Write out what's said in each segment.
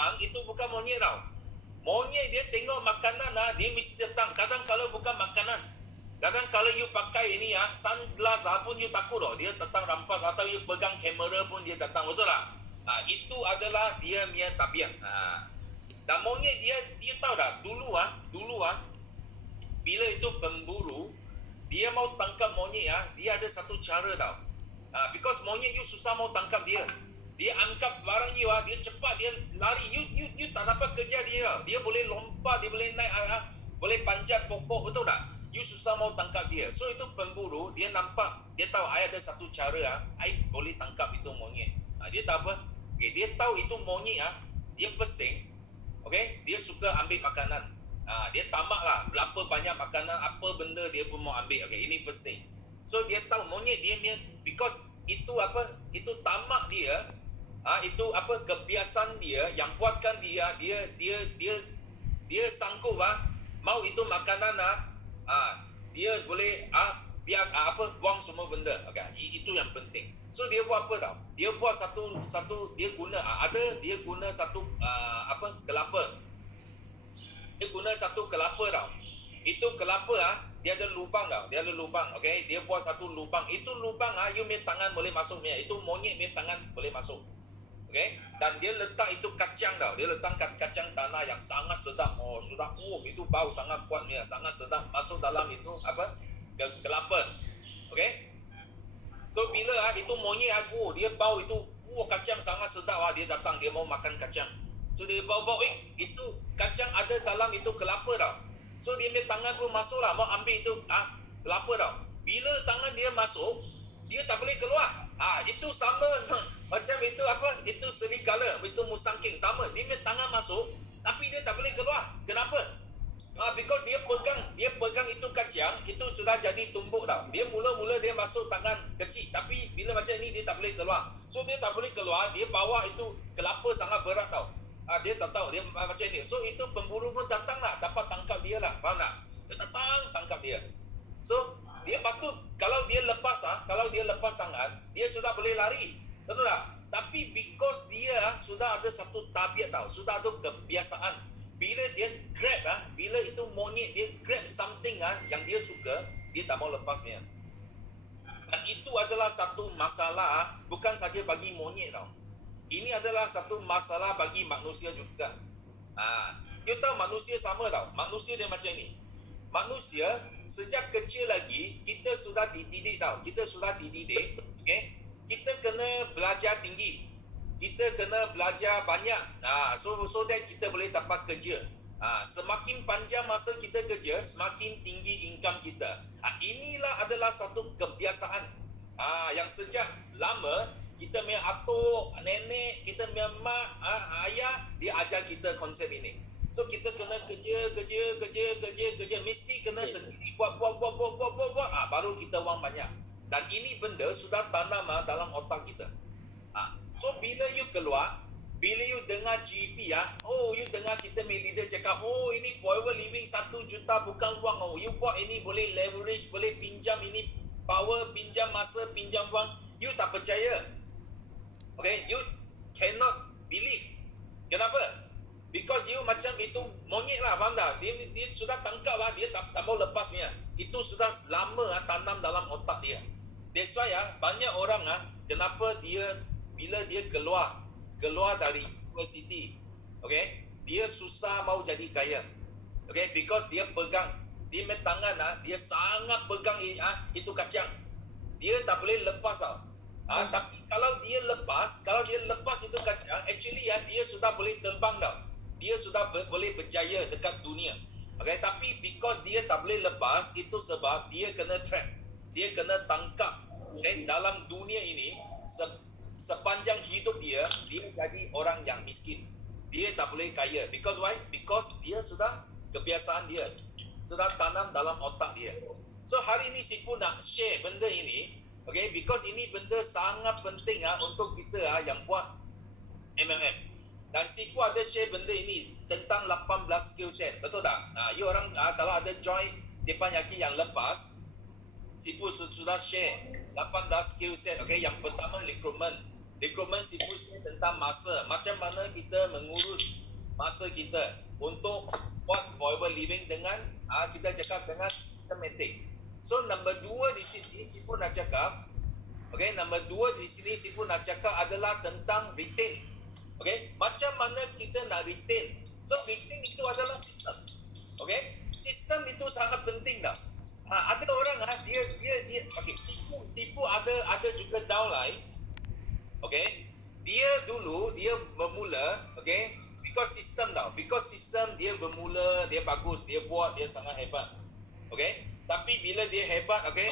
datang itu bukan monyet tau. Monyet dia tengok makanan dia mesti datang. Kadang kalau bukan makanan, kadang kalau you pakai ini sunglass pun you takut tau. Dia datang rampas, atau you pegang kamera pun dia datang, betul tak? Itu adalah dia punya tabiat. Dan monyet dia tahu dah dulu bila itu pemburu dia mau tangkap monyet dia ada satu cara tau. Because monyet you susah mau tangkap dia. Dia angkat barang you dia cepat, dia lari, you tak dapat kejar dia. Dia boleh lompat, dia boleh naik boleh panjat pokok, betul tak? You susah mau tangkap dia. So itu pemburu dia nampak, dia tahu I ada satu cara I boleh tangkap itu monyet. Dia tahu apa? Okay, dia tahu itu monyet dia first thing, okay, dia suka ambil makanan. Dia tamak lah, berapa banyak makanan, apa benda dia pun mau ambil. Okay, ini first thing. So dia tahu monyet dia punya, because itu itu tamak dia, itu kebiasaan dia yang buatkan dia sanggup mau itu makanan dia boleh biar buang semua benda. Okay, itu yang penting. So dia buat apa tau? Dia buat satu dia guna satu kelapa. Dia guna satu kelapa tau. Itu kelapa dia ada lubang tau. Dia ada lubang, okey. Dia buat satu lubang. Itu lubang you punya tangan boleh masuk punya. Itu monyet punya tangan boleh masuk. Okey. Dan dia letak itu kacang tau. Dia letak kacang tanah yang sangat sedap. Sudah itu bau sangat kuat punya, sangat sedap masuk dalam itu kelapa. Okey. So bila itu monyet dia bau itu kacang sangat sedap dia datang, dia mau makan kacang. So dia bau itu kacang ada dalam itu kelapa tau. So dia punya tangan pun masuk lah, mau ambil itu kelapa tau. Bila tangan dia masuk, dia tak boleh keluar. Itu sama macam itu itu serigala, itu musangking sama. Dia punya tangan masuk tapi dia tak boleh keluar. Kenapa? Because dia pegang itu kacang, itu sudah jadi tumbuk tau. Dia mula-mula dia masuk tangan kecil, tapi bila macam ni dia tak boleh keluar. So dia tak boleh keluar, dia bawa itu kelapa sangat berat tau. Dia tak tahu dia macam ni. So itu pemburu pun datang lah, dapat tangkap dia lah. Faham tak? Dia datang tangkap dia. So dia patut, kalau dia lepas tangan, dia sudah boleh lari. Betul tak? Tapi because dia sudah ada satu tabiat tau, sudah ada kebiasaan. Bila dia grab bila itu monyet dia grab something yang dia suka, dia tak mau lepas punya. Dan itu adalah satu masalah bukan saja bagi monyet tau. Ini adalah satu masalah bagi manusia juga. You tahu manusia sama tau. Manusia dia macam ni. Manusia sejak kecil lagi kita sudah dididik tau. Kita sudah dididik, okay? Kita kena belajar tinggi. Kita kena belajar banyak. So that kita boleh dapat kerja. Semakin panjang masa kita kerja, semakin tinggi income kita. Inilah adalah satu kebiasaan yang sejak lama kita punya atuk, nenek, kita punya mak, ayah, dia ajar kita konsep ini. So kita kena kerja, mesti kena sendiri buat, baru kita wang banyak. Dan ini benda sudah tanam dalam otak kita. So bila you keluar, bila you dengar GP you dengar kita punya leader cakap, ini forever living 1 juta bukan wang. You buat ini boleh leverage, boleh pinjam ini power, pinjam masa, pinjam wang. You tak percaya. Okay, you cannot believe. Kenapa? Because you macam itu monyet lah, faham tak? Dia sudah tangkap dia tak mau lepas punya. Itu sudah lama tanam dalam otak dia. That's why banyak orang kenapa dia bila dia keluar dari university, okay, dia susah mau jadi kaya. Okay, because dia pegang, dia punya tangan dia sangat pegang itu kacang. Dia tak boleh lepas tau. Tapi kalau dia lepas itu kacang, actually dia sudah boleh terbang tau. Dia sudah boleh berjaya dekat dunia. Okay, tapi because dia tak boleh lepas, itu sebab dia kena trap. Dia kena tangkap. Okay, dalam dunia ini sepanjang hidup dia jadi orang yang miskin. Dia tak boleh kaya. Because why? Because dia sudah kebiasaan dia sudah tanam dalam otak dia. So hari ini Sifu nak share benda ini. Okay, because ini benda sangat penting untuk kita yang buat MLM. Dan Sifu ada share benda ini tentang 18 skill set. Betul tak? You orang kalau ada join Teppanyaki yang lepas, Sifu sudah share 18 skill set. Okay, yang pertama recruitment. Rekrutmen Sifu sini tentang masa. Macam mana kita mengurus masa kita untuk buat forever living dengan kita cakap dengan sistematik. So number 2 di sini Sifu nak cakap, okay, number 2 di sini Sifu nak cakap adalah tentang retain. Okay, macam mana kita nak retain. So retain itu adalah sistem. Okay, sistem itu sangat penting dah. Ada orang dia okay, Sifu ada juga downline. Okay, dia dulu dia bermula, okay, because sistem dia bermula, dia bagus, dia buat, dia sangat hebat. Okay, tapi bila dia hebat, okay,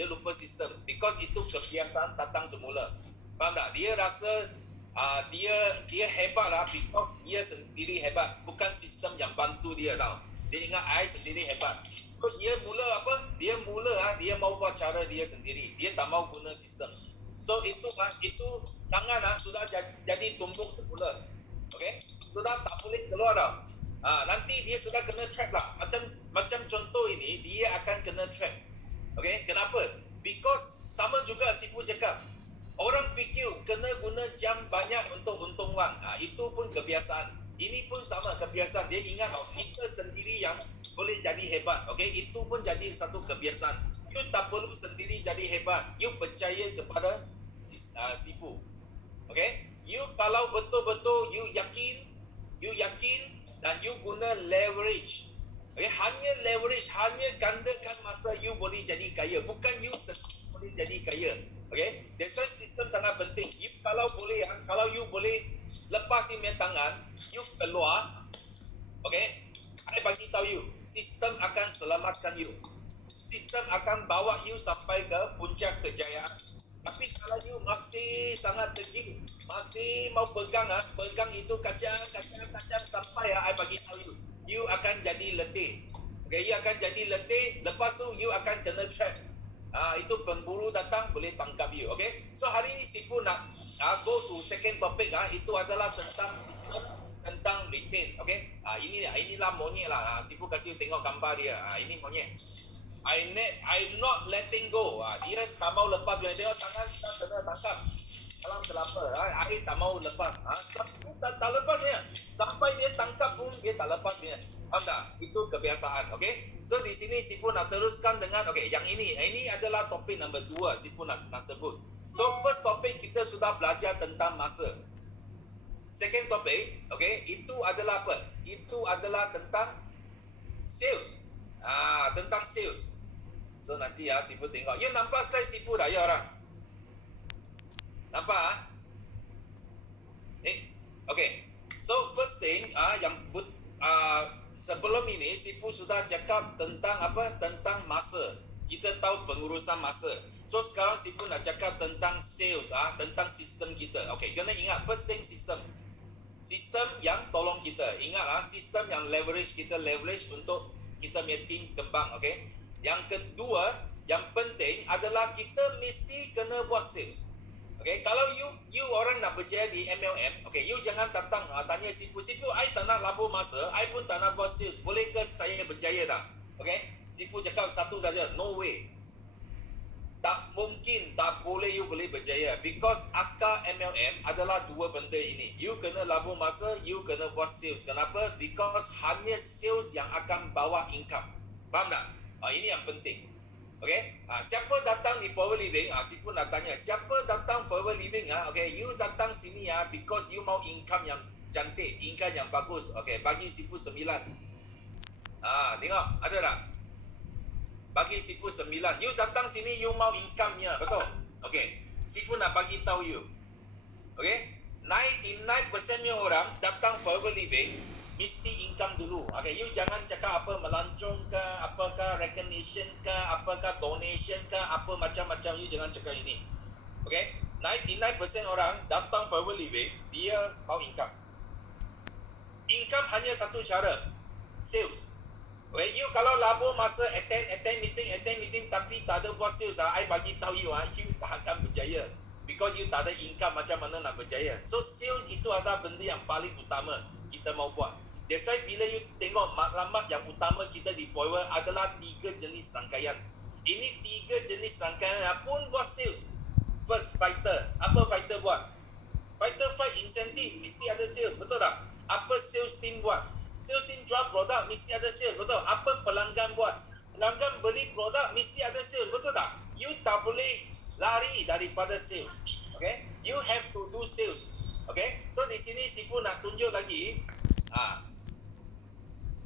dia lupa sistem because itu kebiasaan datang semula. Faham tak? Dia rasa dia hebat lah because dia sendiri hebat, bukan sistem yang bantu dia tau. Dia ingat I sendiri hebat. So dia mula apa? Dia mau buat cara dia sendiri. Dia tak mau guna sistem. So itu tangan sudah jadi tumbuk semula. Okay? Sudah tak boleh keluar dah. Nanti dia sudah kena trap lah. Macam contoh ini, dia akan kena trap. Okay? Kenapa? Because sama juga Sifu cakap. Orang fikir kena guna jam banyak untuk untung wang. Itu pun kebiasaan. Ini pun sama kebiasaan. Dia ingat kita sendiri yang boleh jadi hebat. Okay? Itu pun jadi satu kebiasaan. You tak perlu sendiri jadi hebat. You percaya kepada Sifu. Okay? You kalau betul-betul you yakin dan you guna leverage. Okay? Hanya leverage, hanya gandakan masa you boleh jadi kaya. Bukan you sendiri boleh jadi kaya. Okay? That's why sistem sangat penting. You kalau you boleh lepas ini tangan, you keluar. Okay? I bagi tahu you, sistem akan selamatkan you. Sistem akan bawa you sampai ke puncak kejayaan. Tapi kalau you masih sangat degil, masih mau pegang itu kacang sampai I bagi tahu you akan jadi letih. Okay, you akan jadi letih. Lepas tu you akan kena trap. Itu pemburu datang boleh tangkap you. Okay, so hari ini Sifu nak go to second topic. Itu adalah tentang retain. Okay, inilah monyet lah. Sifu kasih tengok gambar dia. Ini monyet. I not letting go. Dia tak mau lepas. Dia tengok tangan kena tangkap dalam kelapa. I tak mau lepas. Tak lepas dia. Sampai dia tangkap pun dia tak lepas dia. Faham tak? Itu kebiasaan. Okay. So di sini Sifu nak teruskan dengan yang ini adalah topik number 2 Sifu nak sebut. So first topik kita sudah belajar tentang masa. Second topik, itu adalah apa? Itu adalah tentang sales. Tentang sales. So nanti Sifu tengok. You nampak slide Sifu dah ya orang? Nampak? Okay. So first thing sebelum ini Sifu sudah cakap tentang apa? Tentang masa. Kita tahu pengurusan masa. So sekarang Sifu nak cakap tentang sales, tentang sistem kita. Okay, kena ingat first thing sistem. Sistem yang tolong kita. Ingatlah sistem yang leverage untuk kita punya team kembang. Okay. Yang kedua, yang penting adalah kita mesti kena buat sales. Okay, kalau you orang nak berjaya di MLM, you jangan datang tanya Sifu, I tak nak labur masa, I pun tak nak buat sales. Boleh ke saya berjaya dah? Okay, Sifu cakap satu saja, no way. Tak mungkin, tak boleh you boleh berjaya. Because akar MLM adalah dua benda ini. You kena labur masa, you kena buat sales. Kenapa? Because hanya sales yang akan bawa income. Faham tak? Ini yang penting. Okay? Siapa datang di Forever Living? Sifu nak tanya, siapa datang Forever Living? Okay, you datang sini because you mau income yang cantik, income yang bagus. Okay, bagi Sifu 9. Tengok, ada tak? Bagi Sifu 9. You datang sini, you mau income-nya, betul? Okay, Sifu nak bagi tahu you. Okay, 99% orang datang Forever Living mesti income dulu. Okay, you jangan cakap apa melancong ke, apakah recognition ke, apakah donation ke, apa macam-macam. You jangan cakap ini. Okay, 99% orang datang Forever Living, dia mau income. Income hanya satu cara, sales. Okay, you kalau labur masa attend meeting tapi tak ada buat sales, I bagi tahu you, you tak akan berjaya. Because you tak ada income, macam mana nak berjaya. So sales itu adalah benda yang paling utama kita mau buat. That's why bila you tengok maklumat yang utama kita di Forever adalah 3 jenis rangkaian. Ini 3 jenis rangkaian pun buat sales. First, fighter. Apa fighter buat? Fighter fight incentive, mesti ada sales, betul tak? Apa sales team buat? Sales team jual produk, mesti ada sales, betul? Apa pelanggan buat? Pelanggan beli produk, mesti ada sales, betul tak? You tak boleh lari daripada sales. Okay? You have to do sales. Okay? So di sini Sifu nak tunjuk lagi,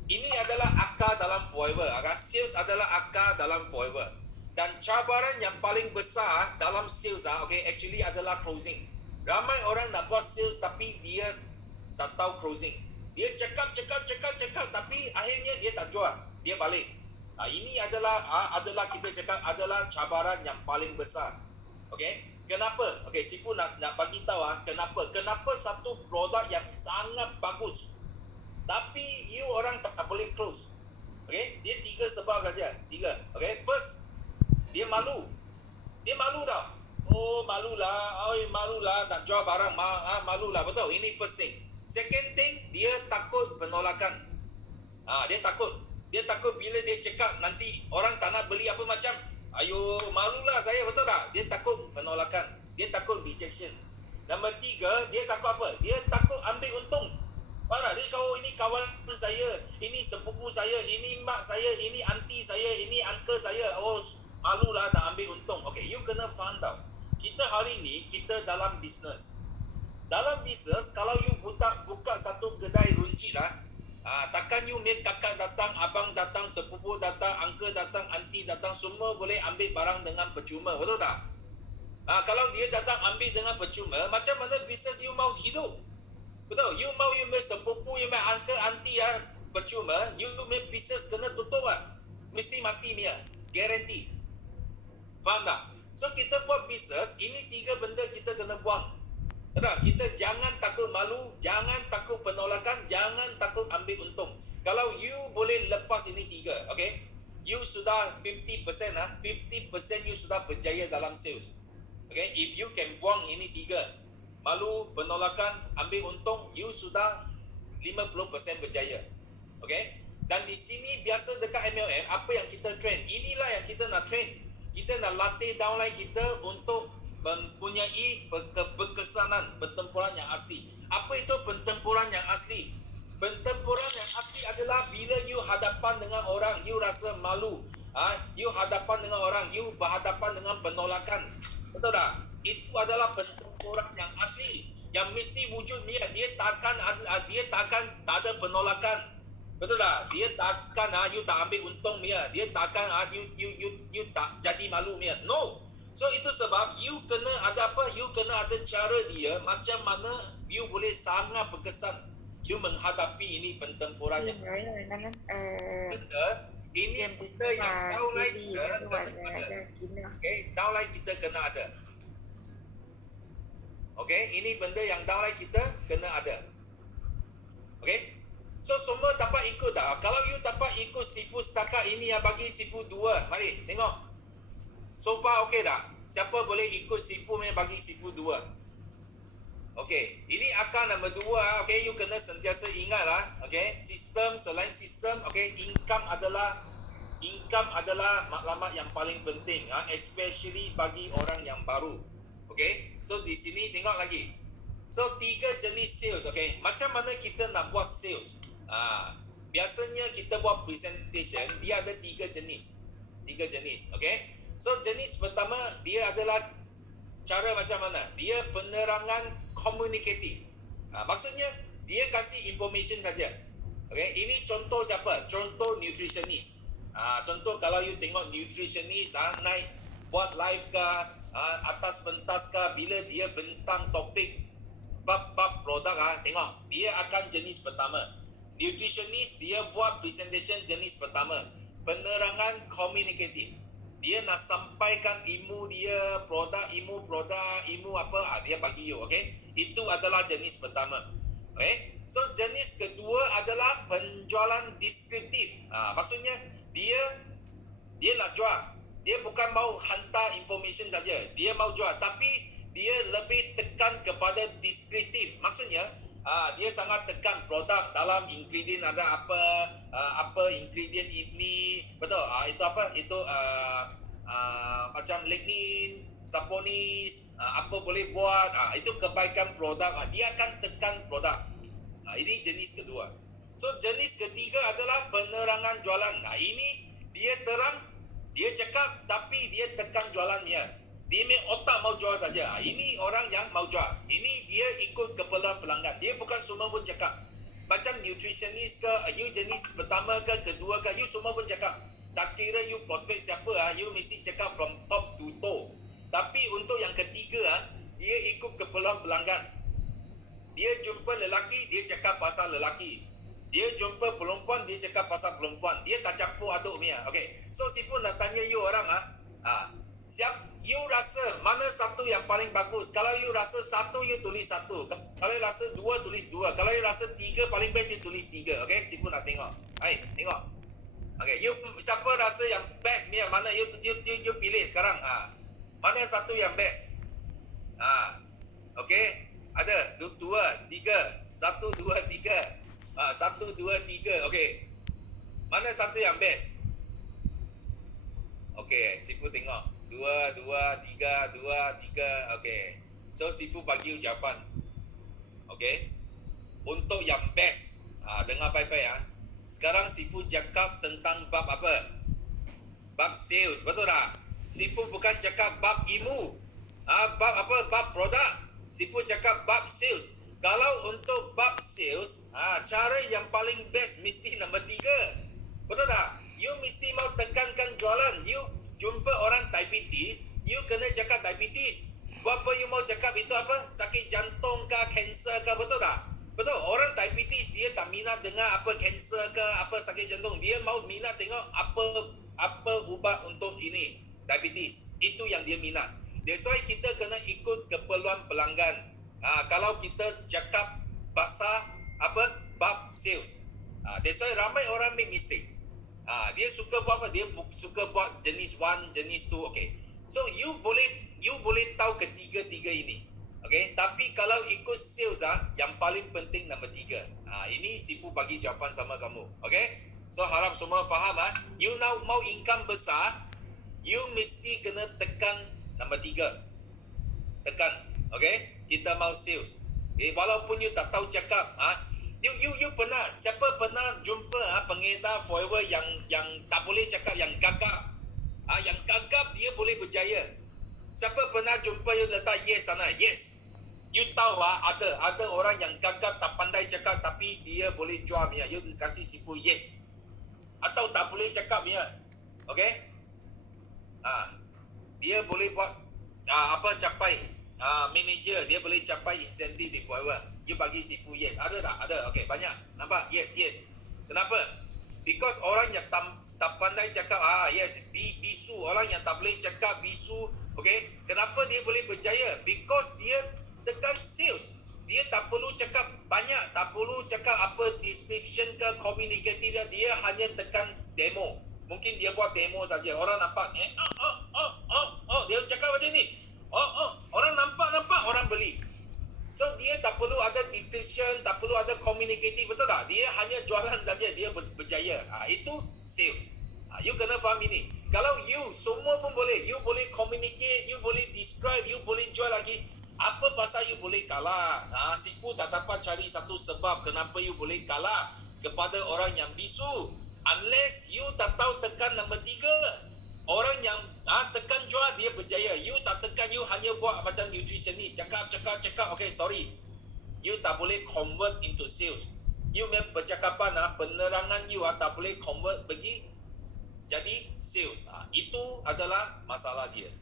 ini adalah akar dalam forever. Sales adalah akar dalam forever. Dan cabaran yang paling besar dalam sales, okay, actually adalah closing. Ramai orang nak buat sales tapi dia tak tahu closing. Dia cakap, tapi akhirnya dia tak jual. Dia balik. Ini adalah kita cakap adalah cabaran yang paling besar. Okay? Kenapa? Okay, Sifu nak bagi tahu kenapa satu produk yang sangat bagus tapi you orang tak boleh close. Okay? Dia 3 sebab saja. 3. Okay? First, dia malu. Dia malu tau. Oh, malulah nak jual barang, malulah, betul. Ini first thing. Second thing, dia takut penolakan. Dia takut bila dia cakap nanti orang tak nak beli apa macam. Ayo, malulah saya, betul tak? Dia takut penolakan. Dia takut rejection. Nombor 3, dia takut apa? Dia takut ambil untung. Faham tak? Dia kau ini kawan saya, ini sepupu saya, ini mak saya, ini aunty saya, ini uncle saya. Oh, malulah nak ambil untung. Okay, you kena faham tau. Kita hari ni, kita dalam bisnes. Dalam bisnes, kalau you buka satu kedai runcit lah, takkan you make kakak datang, abang datang, sepupu datang, uncle datang, aunty datang, semua boleh ambil barang dengan percuma, betul tak? Kalau dia datang ambil dengan percuma, macam mana bisnes you mau hidup? Betul, you make sepupu, you make uncle, aunty percuma, you make bisnes kena tutup lah. Mesti mati punya, guarantee. Faham tak? So kita buat bisnes, ini 3 benda kita kena buang. Betul? Kita jangan takut malu, jangan takut penolakan, jangan takut ambil untung. Kalau you boleh lepas ini 3, okay? You sudah 50%, 50% you sudah berjaya dalam sales. Okay? If you can buang ini 3, malu, penolakan, ambil untung, you sudah 50% berjaya. Okay? Dan di sini biasa dekat MLM, apa yang kita train? Inilah yang kita nak train. Kita nak latih downline kita untuk mempunyai berkesanan pertempuran yang asli. Apa itu pertempuran yang asli? Pertempuran yang asli adalah bila you hadapan dengan orang, you rasa malu. You hadapan dengan orang, you berhadapan dengan penolakan. Betul tak? Itu adalah pertempuran yang asli. Yang mesti wujud dia takkan tak ada penolakan. Betul tak? Dia takkan you tak ambil untung dia. Dia takkan you tak jadi malu dia. No. So itu sebab you kena ada apa? You kena ada cara dia macam mana you boleh sangat berkesan. You menghadapi ini pertempuran yang ini kita yang downline kita kena ada. Okay, downline kita kena ada. Okay, ini benda yang downline kita kena ada. Okay, so semua dapat ikut tak? Kalau you dapat ikut Sifu setakat ini yang bagi Sifu 2, mari tengok. So far okay tak? Siapa boleh ikut Sifu yang bagi Sifu 2? Okay, ini akar nombor 2. Okay, you kena sentiasa ingat lah. Okay, sistem, selain sistem, okay, income adalah maklumat yang paling penting, especially bagi orang yang baru. Okay, so di sini tengok lagi. So 3 jenis sales. Okay, macam mana kita nak buat sales? Biasanya kita buat presentation, dia ada 3 jenis. 3 jenis. Okay, so jenis pertama dia adalah cara macam mana? Dia penerangan komunikatif. Maksudnya dia kasih information saja. Okay, ini contoh siapa? Contoh nutritionist. Contoh kalau you tengok nutritionist naik buat live ke atas pentas ke, bila dia bentang topik bab produk tengok dia akan jenis pertama. Nutritionist dia buat presentation jenis pertama, penerangan komunikatif. Dia nak sampaikan ilmu dia, ilmu apa, dia bagi you, okay? Itu adalah jenis pertama. Okay? So jenis kedua adalah penjualan deskriptif. Maksudnya dia nak jual. Dia bukan mau hantar information saja. Dia mau jual, tapi dia lebih tekan kepada deskriptif. Maksudnya dia sangat tekan produk dalam ingredient ada apa ingredient ini, betul? Itu apa? Itu macam lignin, Saponis, apa boleh buat, itu kebaikan produk, dia akan tekan produk. Ini jenis kedua. So jenis ketiga adalah penerangan jualan. Ini dia terang, dia cakap tapi dia tekan jualannya. Dia main otak mau jual saja. Ini orang yang mau jual. Ini dia ikut kepala pelanggan. Dia bukan semua pun cakap. Macam nutritionist ke, you jenis pertama ke, kedua ke, you semua pun cakap. Tak kira you prospect siapa, you mesti cakap from top to toe. Tapi untuk yang ketiga, dia ikut kepala pelanggan. Dia jumpa lelaki, dia cakap pasal lelaki. Dia jumpa perempuan, dia cakap pasal perempuan. Dia tak campur aduk punya. Okay. So Sifu nak tanya you orang you rasa mana satu yang paling bagus? Kalau you rasa satu, you tulis satu. Kalau you rasa dua, tulis dua. Kalau you rasa tiga, paling best you tulis tiga. Okay, Sifu nak tengok. Hai, tengok. Okay, you siapa rasa yang best punya? Mana you pilih sekarang? Mana satu yang best? Okay. Ada dua, tiga, satu, dua, tiga, satu, dua, tiga. Okay. Mana satu yang best? Okay, Sifu tengok. Dua, tiga. Okay. So Sifu bagi jawapan. Okay. Untuk yang best, dengar baik-baik . Sekarang Sifu cakap tentang bab apa? Bab sales, betul tak? Sifu bukan cakap bab ilmu. Bab apa? Bab produk. Sifu cakap bab sales. Kalau untuk bab sales, cara yang paling best mesti nombor 3. Betul tak? You mesti mau tekankan jualan. You jumpa orang diabetes, you kena cakap diabetes. Apa you mau cakap itu apa? Sakit jantung ke, kanser ke, betul tak? Betul. Orang diabetes dia tak minat dengar apa kanser ke, apa sakit jantung. Dia mau minat tengok apa ubat untuk ini, diabetes. Itu yang dia minat. That's why kita kena ikut keperluan pelanggan. Kalau kita cakap bahasa apa? Bab sales. That's why ramai orang make mistake. Dia suka buat apa? Dia suka buat jenis 1, jenis 2. Okay. So you boleh tahu ketiga-tiga ini. Okay. Tapi kalau ikut sales, yang paling penting nombor 3. Ini Sifu bagi jawapan sama kamu. Okay. So harap semua faham. You now mau income besar, you mesti kena tekan nombor 3. Tekan. Okay. Kita mau sales. Walaupun you tak tahu cakap. You pernah, siapa pernah jumpa pengedar forever yang tak boleh cakap, yang gagap. Yang gagap dia boleh berjaya. Siapa pernah jumpa you letak yes sana? Yes. You tahu ada orang yang gagap tak pandai cakap tapi dia boleh jual punya. You kasih Sifu yes. Atau tak boleh cakap punya. Okay. Dia boleh buat capai manager, dia boleh capai insentif di forever. You bagi Sifu yes. Ada tak? Ada. Okay, banyak. Nampak? Yes. Kenapa? Because orang yang tak pandai cakap yes, bisu. Orang yang tak boleh cakap bisu. Okay. Kenapa dia boleh berjaya? Because dia tekan sales. Dia tak perlu cakap banyak, tak perlu cakap apa description ke communicative dia hanya tekan demo. Mungkin dia buat demo saja. Orang nampak dia cakap macam ni. Orang nampak, orang beli. So dia tak perlu ada description, tak perlu ada communicative, betul tak? Dia hanya jualan saja, dia berjaya. Itu sales. You kena faham ini. Kalau you semua pun boleh, you boleh communicate, you boleh describe, you boleh jual lagi. Apa pasal you boleh kalah? Sifu tak dapat cari satu sebab kenapa you boleh kalah kepada orang yang bisu. Unless you tak tahu tekan nombor 3. Orang yang tekan jual dia berjaya. You tak tekan, you hanya buat macam nutritionist. Cakap. Okay, sorry. You tak boleh convert into sales. You punya percakapan, penerangan you tak boleh convert bagi jadi sales. Itu adalah masalah dia.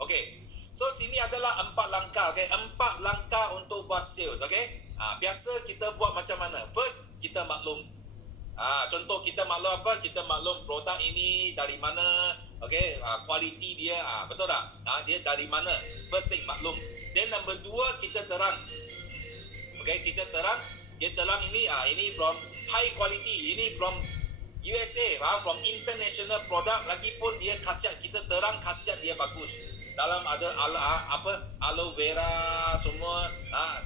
Okay. So sini adalah 4 langkah. Okay. 4 langkah untuk buat sales. Okay. Biasa kita buat macam mana? First, kita maklum. Contoh kita maklum apa? Kita maklum produk ini dari mana, okay, kualiti dia, betul tak? Dia dari mana? First thing, maklum. Then number 2, kita terang. Okay, kita terang ini from high quality, ini from USA, from international product, lagipun dia khasiat, kita terang khasiat dia bagus. Dalam ada aloe vera semua,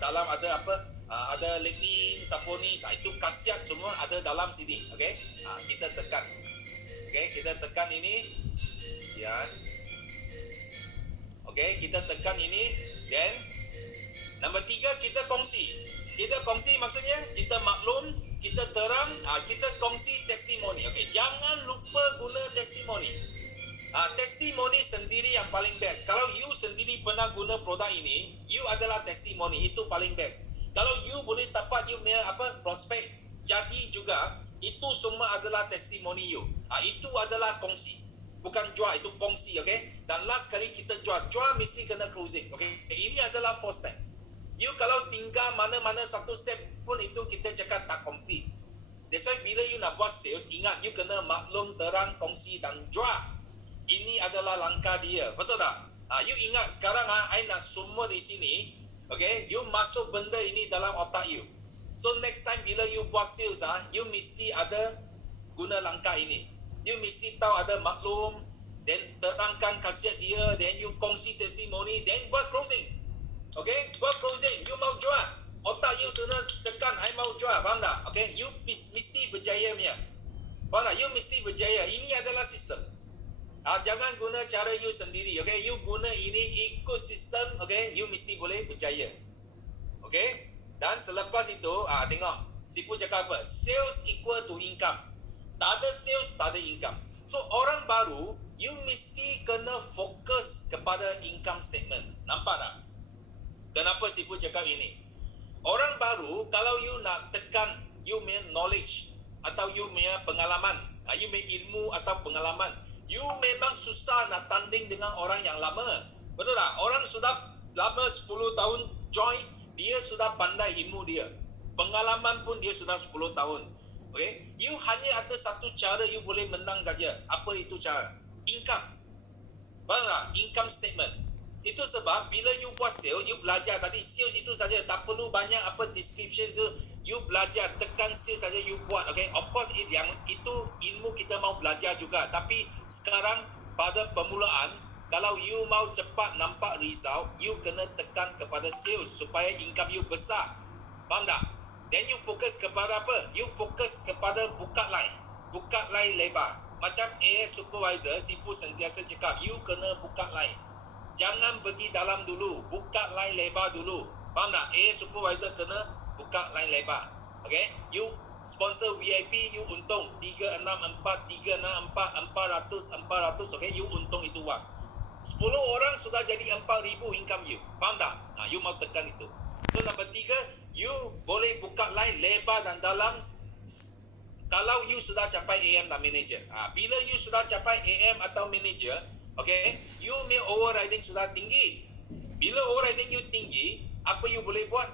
dalam ada ada lignin, saponis, itu khasiat semua ada dalam sini. Okay, kita tekan. Okay, kita tekan ini. Ya. Okay, kita tekan ini. Then nombor 3, kita kongsi. Kita kongsi maksudnya kita maklum, kita terang, kita kongsi testimoni. Okay, jangan lupa guna testimoni. Testimoni sendiri yang paling best. Kalau you sendiri pernah guna produk ini, you adalah testimoni, itu paling best. Kalau you boleh dapat you punya prospek jadi juga, itu semua adalah testimoni you. Itu adalah kongsi. Bukan jual, itu kongsi, okay? Dan last kali kita jual mesti kena closing, okay? Ini adalah 4 step. You kalau tinggal mana-mana satu step pun itu kita cakap tak complete. That's why bila you nak buat sales, ingat you kena maklum, terang, kongsi dan jual. Ini adalah langkah dia, betul tak? You ingat sekarang I nak semua di sini, okay? You masuk benda ini dalam otak you. So next time bila you buat sales, you mesti ada guna langkah ini. You mesti tahu ada maklum, then terangkan khasiat dia, then you kongsi testimoni, then buat closing. Okay, buat closing. You mau jual, otak you sudah tekan, I mau jual, faham tak? Okay, you mesti berjaya punya. Faham tak? You mesti berjaya. Ini adalah sistem. Jangan guna cara you sendiri, okay? You guna ini, ikut sistem, okay? You mesti boleh berjaya. Okay? Dan selepas itu, tengok, Sipu cakap apa? Sales equal to income. Tak ada sales, tak ada income. So, orang baru, you mesti kena fokus kepada income statement. Nampak tak? Kenapa Sipu cakap ini? Orang baru, kalau you nak tekan you punya knowledge atau you punya pengalaman, you punya ilmu atau pengalaman, you memang susah nak tanding dengan orang yang lama. Betul tak? Orang sudah lama 10 tahun join, dia sudah pandai ilmu dia. Pengalaman pun dia sudah 10 tahun. Okay? You hanya ada satu cara you boleh menang saja. Apa itu cara? Income. Faham tak? Income statement. Itu sebab bila you buat sales, you belajar tadi sales itu saja, tak perlu banyak description tu, you belajar tekan sales saja you buat, okay? Of course yang itu ilmu kita mau belajar juga, tapi sekarang pada permulaan kalau you mau cepat nampak result, you kena tekan kepada sales supaya income you besar. Faham tak? Then you fokus kepada apa? You fokus kepada buka line lebar. Macam AS supervisor, Sipu sentiasa cakap, you kena buka line. Jangan pergi dalam dulu, buka line lebar dulu. Faham tak? Supervisor kena buka line lebar. Okay? You sponsor VIP, you untung 364, 364, 400, okay? You untung itu wang. 10 orang sudah jadi 4,000 income you. Faham tak? You mau tekan itu. So nombor 3, you boleh buka line lebar dan dalam kalau you sudah capai AM dan manager. Bila you sudah capai AM atau manager, okay, you punya overriding sudah tinggi. Bila overriding you tinggi, apa you boleh buat?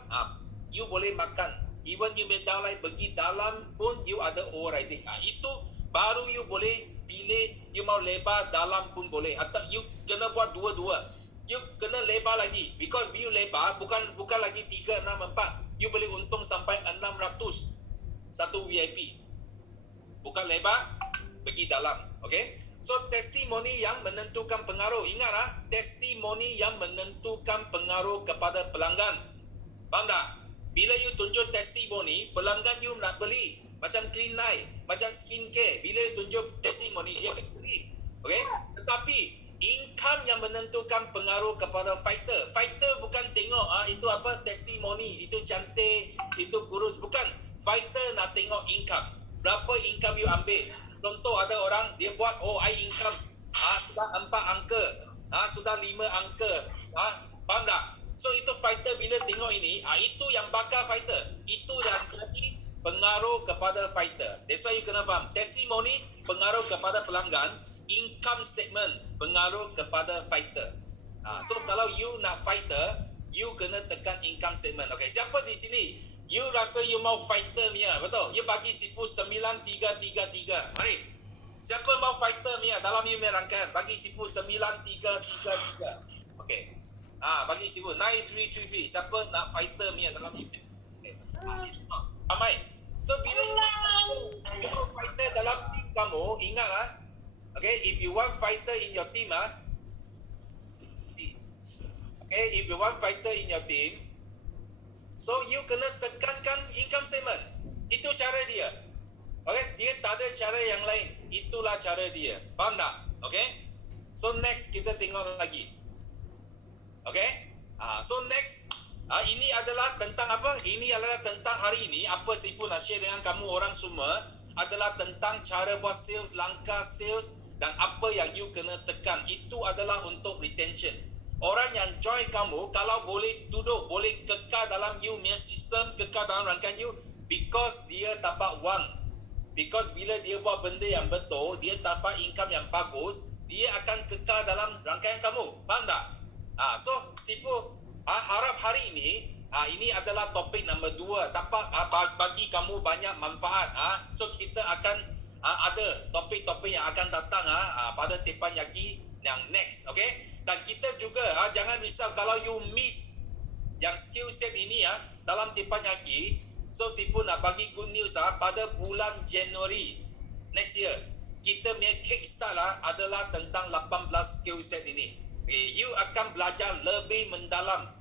You boleh makan. Even you punya downline pergi dalam pun you ada overriding. Itu baru you boleh pilih, you mau lebar dalam pun boleh. Atau you kena buat dua-dua. You kena lebar lagi. Because you lebar bukan lagi 364. You boleh untung sampai 600 satu VIP. Bukan lebar, pergi dalam. Okay? So, testimoni yang menentukan pengaruh. Ingat testimoni yang menentukan pengaruh kepada pelanggan. Faham tak? Bila you tunjuk testimoni, pelanggan you nak beli. Macam Clean Night, macam skincare. Bila you tunjuk testimoni, dia nak beli. Okay? Tetapi, income yang menentukan pengaruh kepada fighter. Fighter bukan tengok, itu apa, testimoni. Itu cantik, itu kurus. Bukan. Fighter nak tengok income. Berapa income you ambil? Contoh ada orang dia buat I income sudah 4 angka, sudah 5 angka. Faham tak? So itu fighter bila tengok ini, itu yang bakar fighter. Itu yang jadi pengaruh kepada fighter. That's why you kena faham. Testimoni pengaruh kepada pelanggan, income statement pengaruh kepada fighter. So kalau you nak fighter, you kena tekan income statement. Okay, siapa di sini you rasa you mau fighter punya, betul? You bagi Sipu 9333. Mari. Siapa mau fighter punya dalam you punya rangkaian? Bagi Sipu 9333. Okey. Bagi Sipu 9333. Siapa nak fighter punya dalam you punya? Okey. Ramai. So bila you mau fighter dalam team kamu, ingatlah. Okay, if you want fighter in your team, okay, if you want fighter in your team, so you kena tekankan income statement. Itu cara dia. Okay, dia tak ada cara yang lain. Itulah cara dia. Faham tak? Okay. So next kita tengok lagi. Okay? So next, ini adalah tentang apa? Ini adalah tentang hari ini, apa Sifu nak share dengan kamu orang semua adalah tentang cara buat sales, langkah sales dan apa yang you kena tekan. Itu adalah untuk retention. Orang yang join kamu, kalau boleh duduk, boleh kekal dalam you punya sistem, kekal dalam rangkaian you, because dia dapat wang. Because bila dia buat benda yang betul, dia dapat income yang bagus, dia akan kekal dalam rangkaian kamu. Faham tak? So, Sifu harap hari ini adalah topik nombor 2. Dapat bagi kamu banyak manfaat. So, kita akan ada topik-topik yang akan datang pada Tepan Yaki yang next. Okay? Dan kita juga jangan risau kalau you miss yang skill set ini dalam Tepan Yaki. So Sifu nak bagi good news pada bulan Januari next year, kita punya kickstart adalah tentang 18 skill set ini. Okay, you akan belajar lebih mendalam.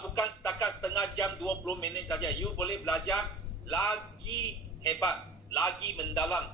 Bukan setakat setengah jam 20 minit saja. You boleh belajar lagi hebat, lagi mendalam